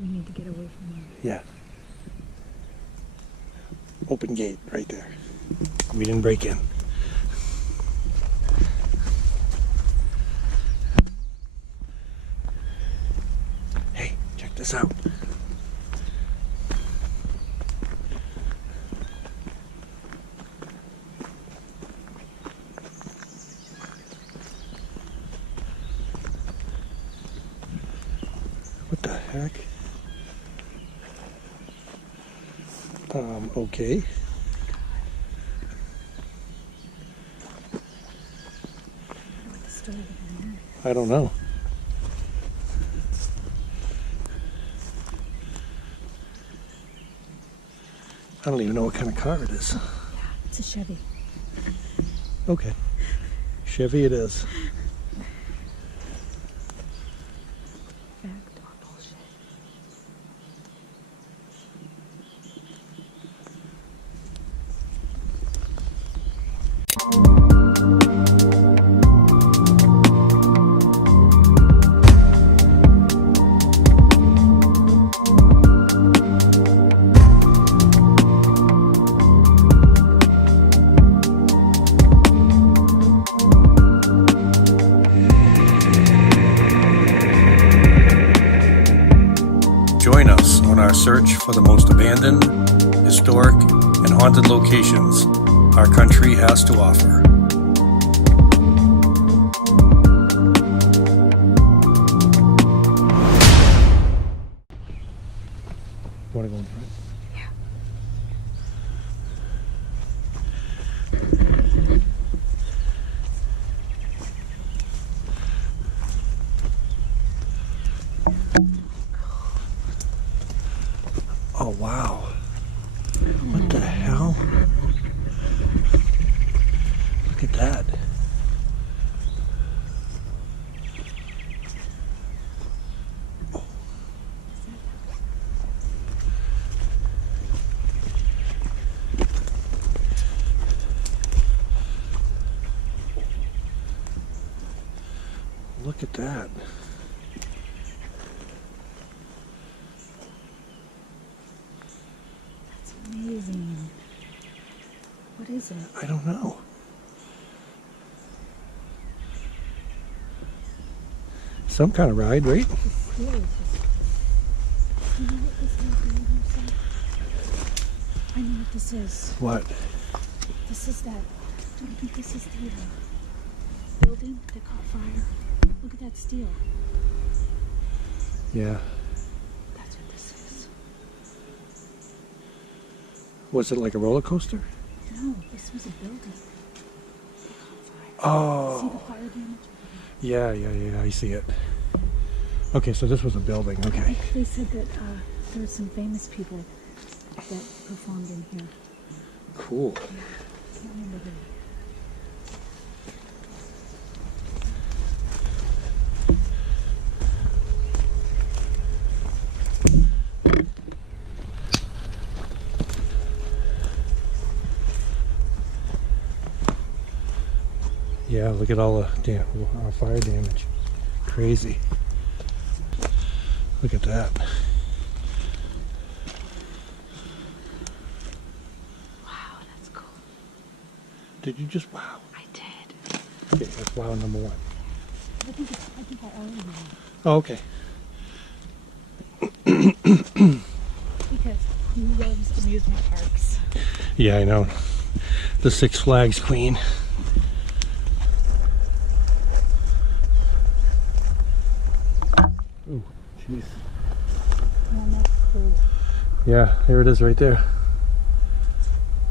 We need to get away from them. Yeah. Open gate right there. We didn't break in. Hey, check this out. What the heck? Okay. I don't know. I don't even know what kind of car it is. Yeah, it's a Chevy. Okay. Chevy it is. Fact or bullshit? Join us on our search for the most abandoned, historic, and haunted locations our country has to offer. You want to go in front? Yeah. Oh, wow. What the hell? Look at that. Oh. Look at that. Amazing. What is it? I don't know. Some kind of ride, right? This steel is just... You know what this is? I know what this is. What? This is that... Don't you think this is the building that caught fire? Look at that steel. Yeah. That's what this is. Was it like a roller coaster? No, this was a building that caught fire. Oh. See the fire damage? Yeah, I see it. Okay, so this was a building, okay. They said that there were some famous people that performed in here. Cool. I can't remember who. Yeah, look at all the fire damage. Crazy. Look at that. Wow, that's cool. Did you just wow? I did. Okay, that's wow number one. I think I already know. Oh, okay. Because he loves amusement parks. Yeah, I know. The Six Flags queen. Ooh, jeez. Man, that's cool. Yeah, there it is right there.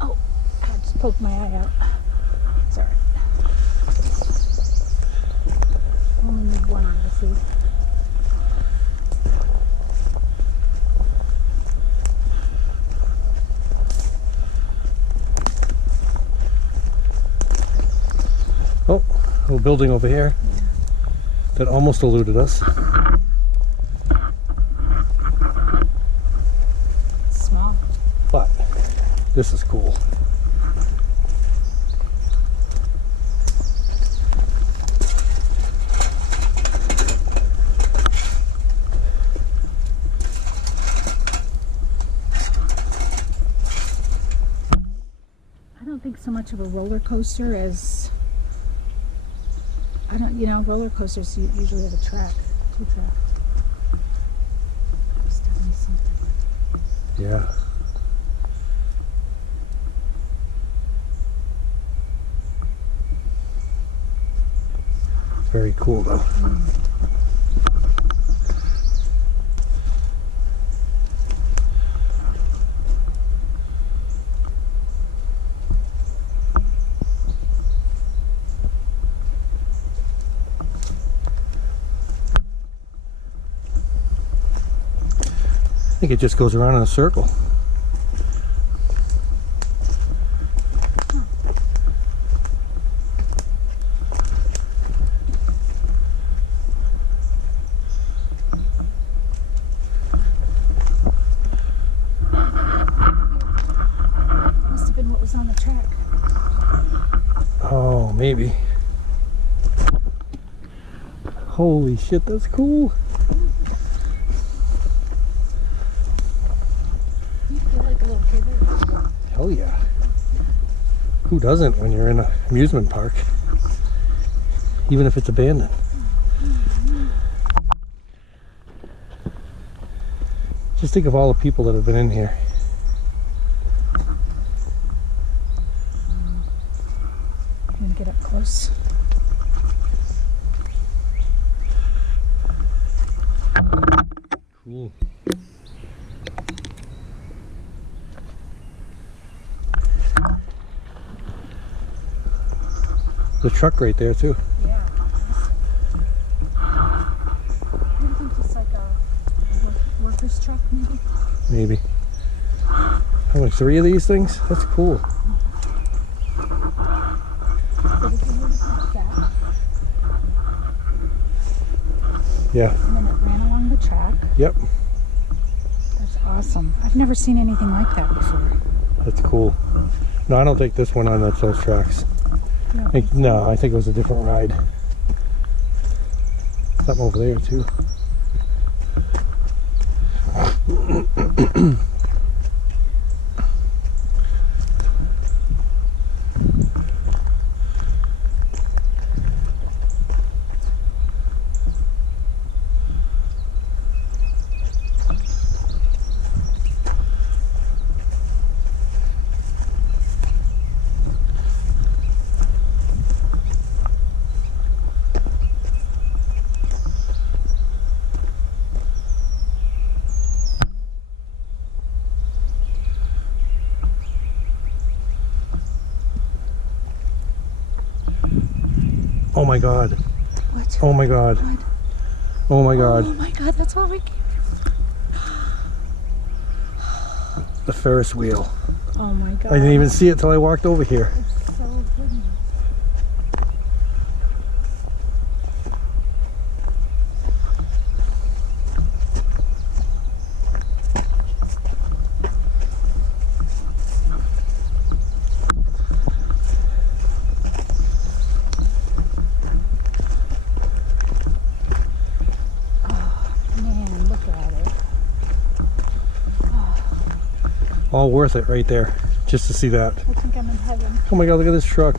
Oh, I just poked my eye out. Sorry. Only need one eye to see. Oh, little building over here that almost eluded us. Small. But this is cool. think so much of a roller coaster as roller coasters usually have a track, 2 tracks. There's definitely something. Yeah. Very cool though. I think it just goes around in a circle. Must have been what was on the track. Oh, maybe. Holy shit, that's cool. You feel like a little kid there. Hell yeah. Who doesn't when you're in an amusement park? Even if it's abandoned. Just think of all the people that have been in here. I'm gonna get up close. Cool. The truck right there too. Yeah. I think it's like a worker's truck, maybe. Maybe. How many? 3 of these things? That's cool. So they came really like that, Yeah. and then it ran along the track. Yep. That's awesome. I've never seen anything like that before. That's cool. No, I don't think this went on those tracks. No, I think it was a different ride. Something over there too. Oh my god. What? Oh my god. What? Oh my god. Oh my god, that's all we came The Ferris wheel. for. Oh my god. I didn't even see it till I walked over here. It's so hidden. All worth it right there, just to see that. I think I'm in heaven. Oh my god, look at this truck.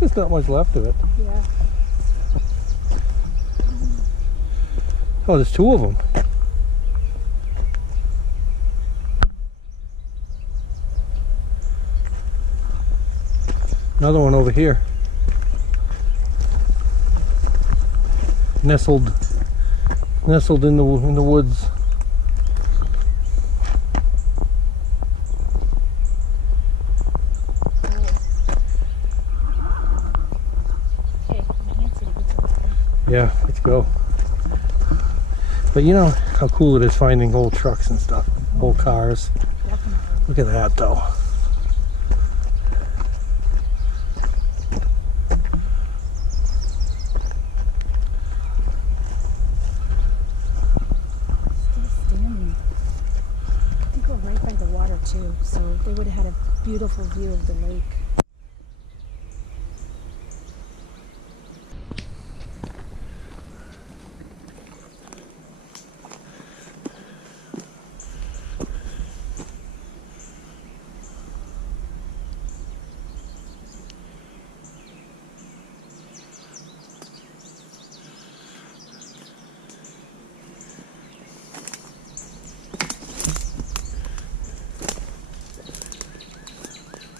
There's not much left of it. Yeah. Oh, there's 2 of them. Another one over here. Nestled in the woods. Yeah, let's go. But you know how cool it is finding old trucks and stuff, old cars. Definitely. Look at that though. Still standing. I think we're right by the water too, so they would have had a beautiful view of the lake.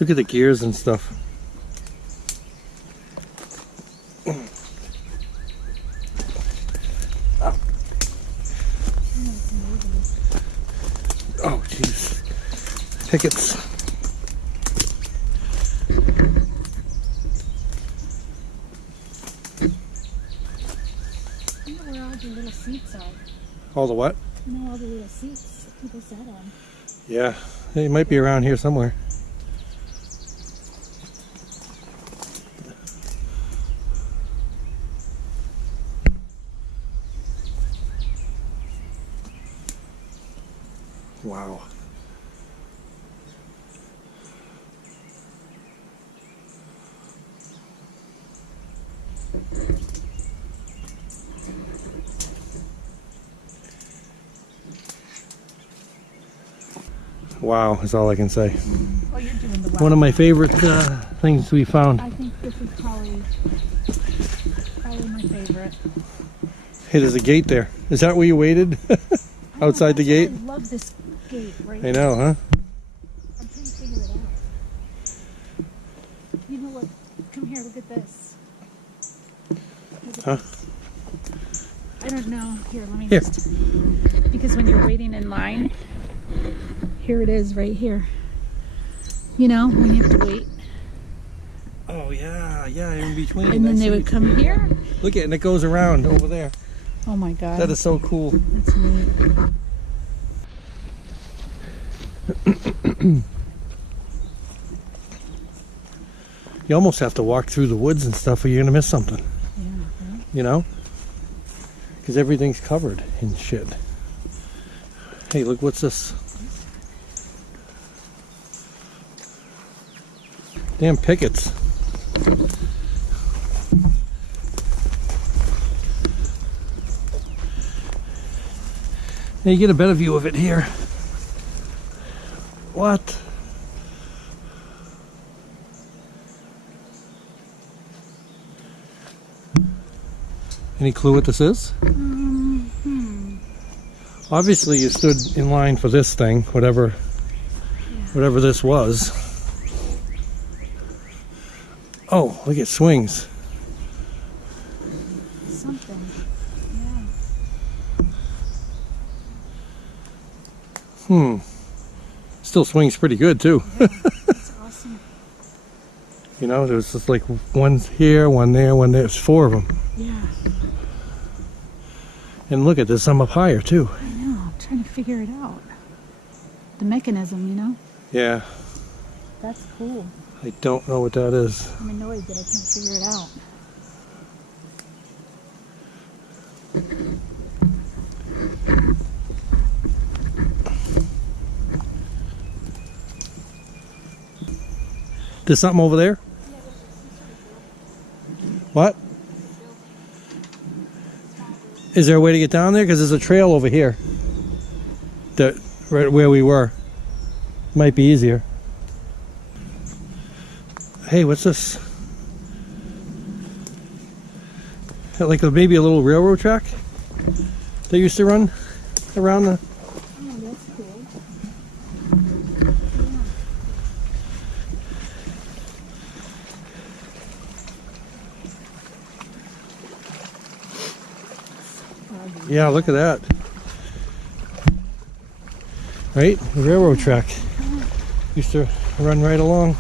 Look at the gears and stuff. Oh, jeez. Tickets. I wonder where all the little seats are. All the what? You know, all the little seats that people sat on. Yeah, they might be around here somewhere. Wow. Wow, is all I can say. Oh, you're doing the One of my favorite things we found. I think this is probably my favorite. Hey, there's a gate there. Is that where you waited? Outside the gate? I love this gate right I know, huh? I'm trying to figure it out. You know what? Come here, look at this. Look at Huh? this. I don't know. Here, let me Here. just... Because when you're waiting in line, here it is right here. You know, when you have to wait. Oh, yeah, in between. And then they would come here. Look at it, and it goes around over there. Oh my God. That is so cool. That's neat. You almost have to walk through the woods and stuff or you're going to miss something. Yeah, right? You know? Because everything's covered in shit. Hey, look, what's this? Damn pickets. Now you get a better view of it here. What? Any clue what this is? Obviously you stood in line for this thing, whatever this was. Oh, look at swings. Something. Yeah. Still swings pretty good too. Yeah, that's awesome. You know, there's just like one here, one there, one there. There's 4 of them. Yeah. And look at there's some up higher too. I know. I'm trying to figure it out. The mechanism, you know? Yeah. That's cool. I don't know what that is. I'm annoyed that I can't figure it out. There's something over there? What? Is there a way to get down there? Because there's a trail over here. Right where we were. Might be easier. Hey, what's this? Like maybe a little railroad track they used to run around the... Oh, that's cool. Yeah, look at that. Right? The railroad track. Used to run right along.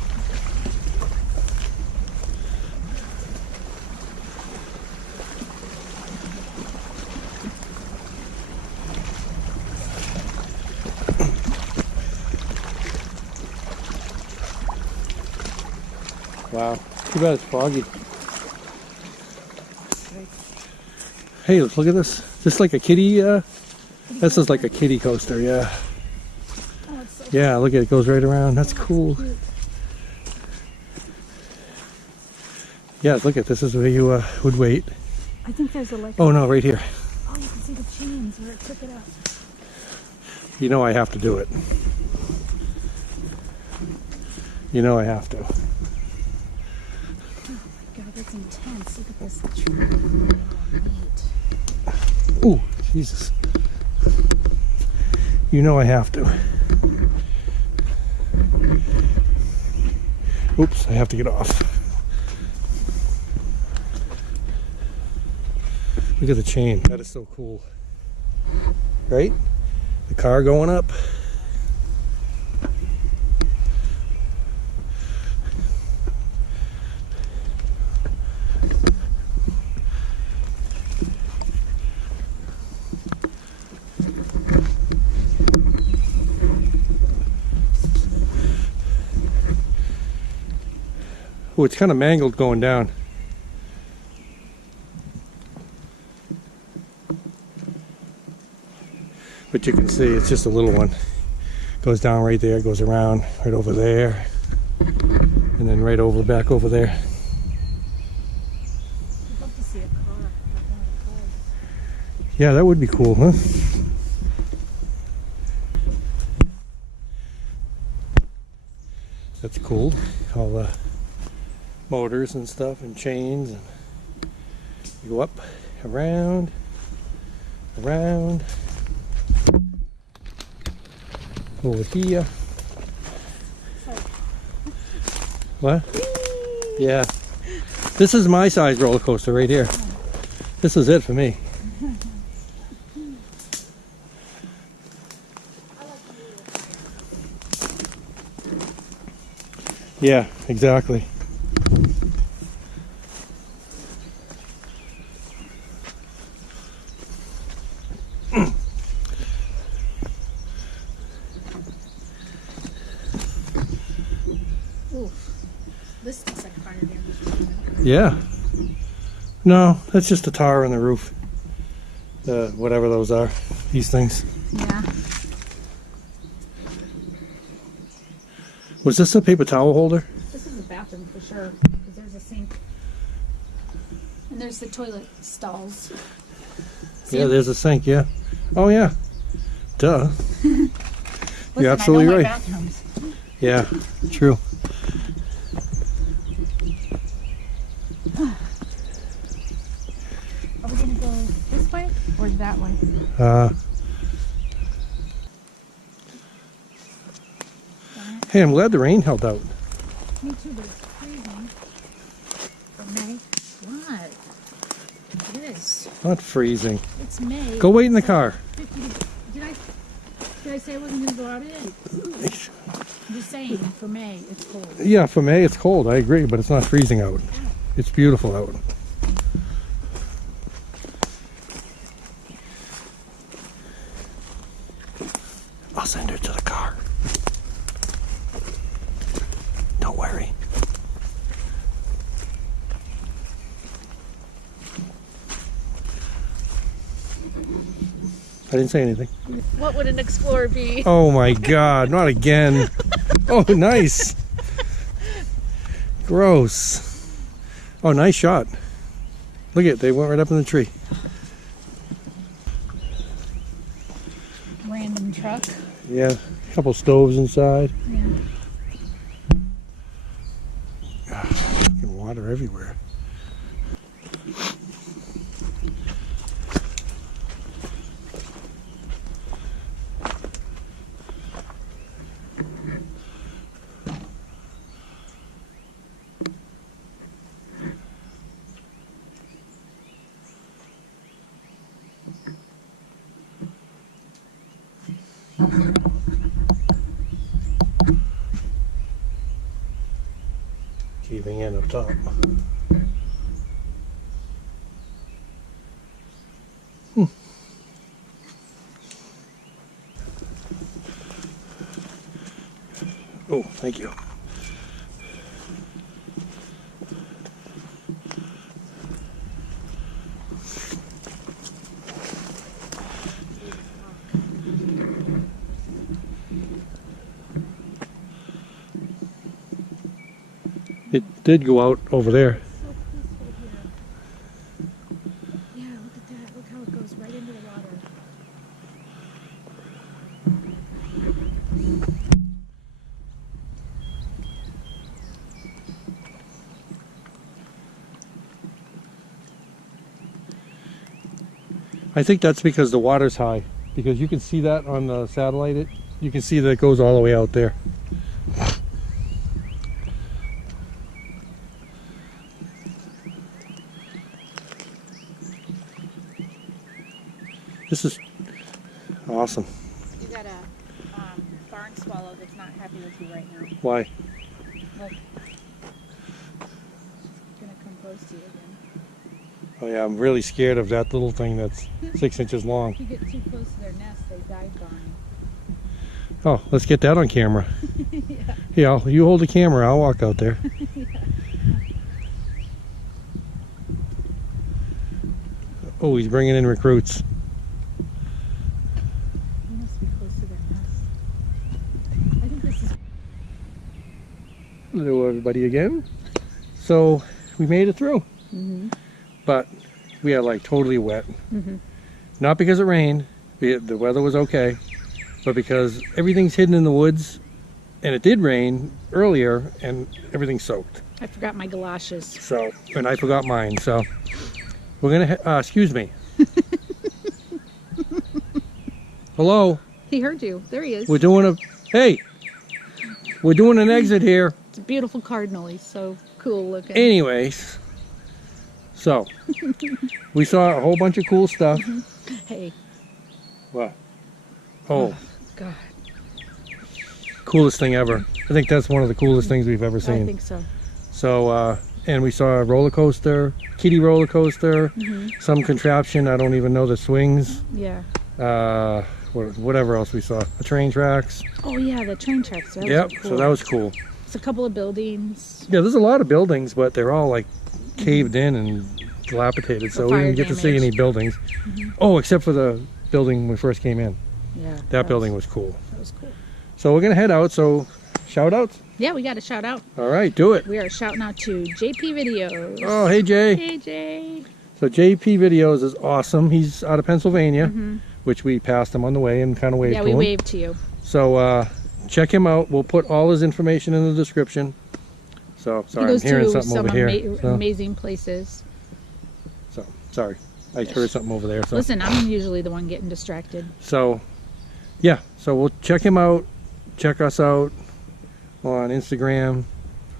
Wow. Too bad it's foggy. Hey, look at this. This like a kiddie, this is like a kiddie coaster, yeah. Oh, it's so Yeah, look at it, goes right around. That's cool. cute. Yeah, look at this is where you would wait. I think there's a like. Oh no, right here. Oh, you can see the chains where it took it up. You know I have to do it. You know I have to. Oh God, that's intense. Look at this tree. Oh, neat. Ooh, Jesus. You know I have to. Oops, I have to get off. Look at the chain. That is so cool. Right? The car going up. Oh, it's kind of mangled going down. But you can see it's just a little one. Goes down right there, goes around right over there, and then right over back over there. I'd love to see a car, like one of the cars. Yeah, that would be cool, huh? That's cool. All the motors and stuff and chains, and you go up, around, over here. What? Yeah. This is my size roller coaster right here. This is it for me. Yeah, exactly. This looks like fire damage. Yeah. No, that's just a tar on the roof. Whatever those are. These things. Yeah. Was this a paper towel holder? This is a bathroom for sure. Because there's a sink. And there's the toilet stalls. See Yeah, them? there's a sink, yeah. Oh, yeah. Duh. Listen, You're absolutely I know my right. bathrooms. Yeah, true. Are we going to go this way or that way? Hey, I'm glad the rain held out. Me too, but it's freezing. For May. What? It is. Not freezing. It's May. Go wait in the It's car. 50 Did I say I wasn't going to go out in? I'm just saying, for May, it's cold. Yeah, for May it's cold, I agree, but it's not freezing out. It's beautiful out. I'll send her to the car. Don't worry. I didn't say anything. What would an Explorer be? Oh my God, not again. Oh, nice. Gross. Oh, nice shot. Look at it, they went right up in the tree. Random truck. Yeah, a couple stoves inside. Yeah. Fucking water everywhere. Keeping in up top. Oh, thank you. It did go out over there. So peaceful here. Yeah, look at that. Look how it goes right into the water. I think that's because the water's high. Because you can see that on the satellite. You can see that it goes all the way out there. This is awesome. You got a barn swallow that's not happy with you right now. Why? Look. It's gonna come close to you again. Oh yeah, I'm really scared of that little thing that's 6 inches long. If you get too close to their nest, they dive bomb Oh, let's get that on camera. you. Yeah. Yeah, you hold the camera, I'll walk out there. Yeah. Oh, he's bringing in recruits. They must be close to their nest. I think this is. Hello everybody again. So we made it through, but we are like totally wet. Not because it rained, the weather was okay, but because everything's hidden in the woods, and it did rain earlier and everything's soaked. I forgot my galoshes. So, and I forgot mine, so we're gonna, excuse me. Hello, He heard you. There he is. we're doing an exit here. It's a beautiful cardinal. He's so cool looking. Anyways, so we saw a whole bunch of cool stuff. Hey. What? Oh, God. coolest thing ever. I think that's one of the coolest things we've ever I seen. think so. So, and we saw a roller coaster, Kiddie roller coaster, some contraption, I don't even know the swings, Yeah. whatever else we saw. The train tracks. Oh yeah, the train tracks. That Yep, was cool. so that was cool. It's a couple of buildings. Yeah, there's a lot of buildings, but they're all like caved in and dilapidated, so we fire didn't get to see damage. any buildings. Oh, except for the building when we first came in. Yeah. That building was cool. That was cool. So we're gonna head out, so shout outs. Yeah, we got a shout out. All right, do it. We are shouting out to JPVideos. Oh, hey Jay. Hey Jay. So JPVideos is awesome. He's out of Pennsylvania, which we passed him on the way and kind of waved Yeah, to we him. waved to you. So check him out. We'll put all his information in the description. So He sorry, I'm goes hearing to something some over here. So, amazing places. sorry, I heard something over there. So Listen, I'm usually the one getting distracted. so yeah, so we'll check him out. Check us out on Instagram,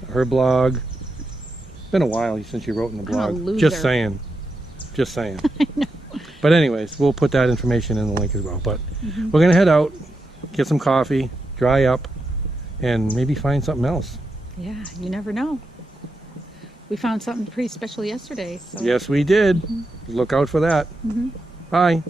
her blog. It's been a while since you wrote in the I'm a blog. loser. Just saying. Just saying. I know. But anyways, we'll put that information in the link as well. But we're gonna head out, get some coffee, dry up, and maybe find something else. Yeah, you never know. We found something pretty special yesterday. So. Yes, we did. Look out for that. Bye.